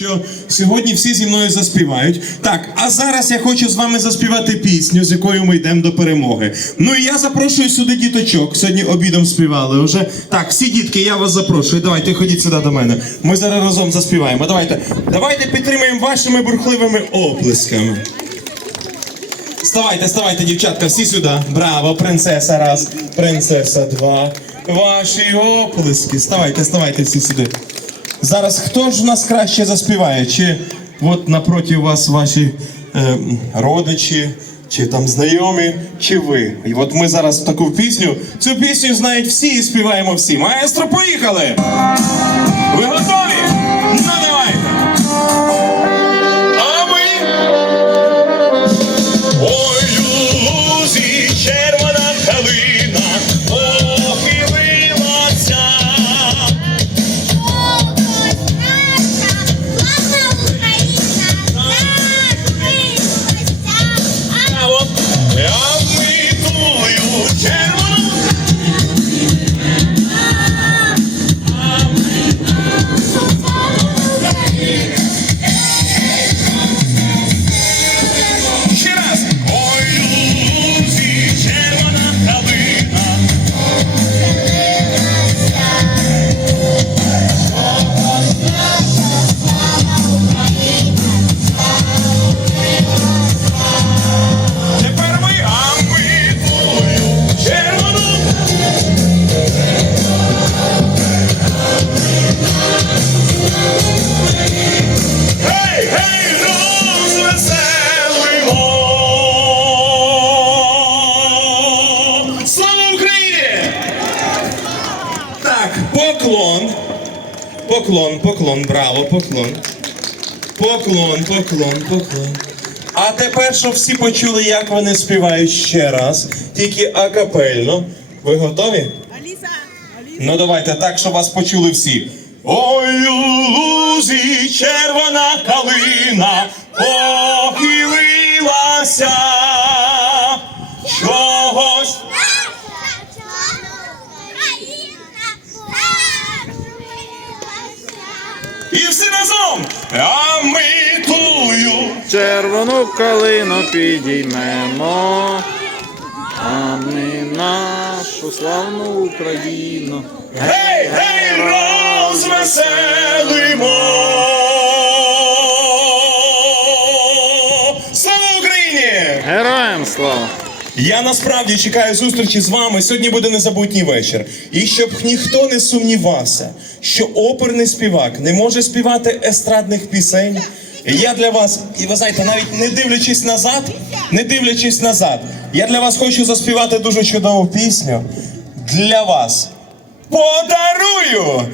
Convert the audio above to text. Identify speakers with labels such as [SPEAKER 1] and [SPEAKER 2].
[SPEAKER 1] Що сьогодні всі зі мною заспівають. Так, а зараз я хочу з вами заспівати пісню, з якою ми йдемо до перемоги. Ну і я запрошую сюди діточок. Сьогодні обідом співали вже. Так, всі дітки, я вас запрошую. Давайте ходіть сюди до мене. Ми зараз разом заспіваємо. Давайте, давайте підтримаємо вашими бурхливими оплесками. Ставайте, ставайте, дівчатка, всі сюди. Браво, принцеса раз, принцеса два. Ваші оплески. Ставайте, ставайте всі сюди. Зараз хто ж у нас краще заспіває? Чи от напроти вас ваші е, родичі, чи там знайомі, чи ви? І от ми зараз таку пісню. Цю пісню знають всі і співаємо всі. Маестро, поїхали! Ви готові? Поклон. Поклон, поклон, браво, поклон. Поклон, поклон, поклон. А тепер, щоб всі почули, як вони співають ще раз, тільки акапельно. Ви готові?
[SPEAKER 2] Аліса.
[SPEAKER 1] Ну давайте так, щоб вас почули всі. Ой, у лузі червона калина похилилася. І всі разом. А ми тую.
[SPEAKER 3] Червону калину підіймемо, а ми нашу славну Україну.
[SPEAKER 1] Гей, гей, розвеселимо! Слава Україні!
[SPEAKER 3] Героям слава!
[SPEAKER 1] Я насправді чекаю зустрічі з вами. Сьогодні буде незабутній вечір. І щоб ніхто не сумнівався, що оперний співак не може співати естрадних пісень. Я для вас, і ви знаєте, навіть не дивлячись назад, не дивлячись назад, я для вас хочу заспівати дуже чудову пісню. Для вас подарую!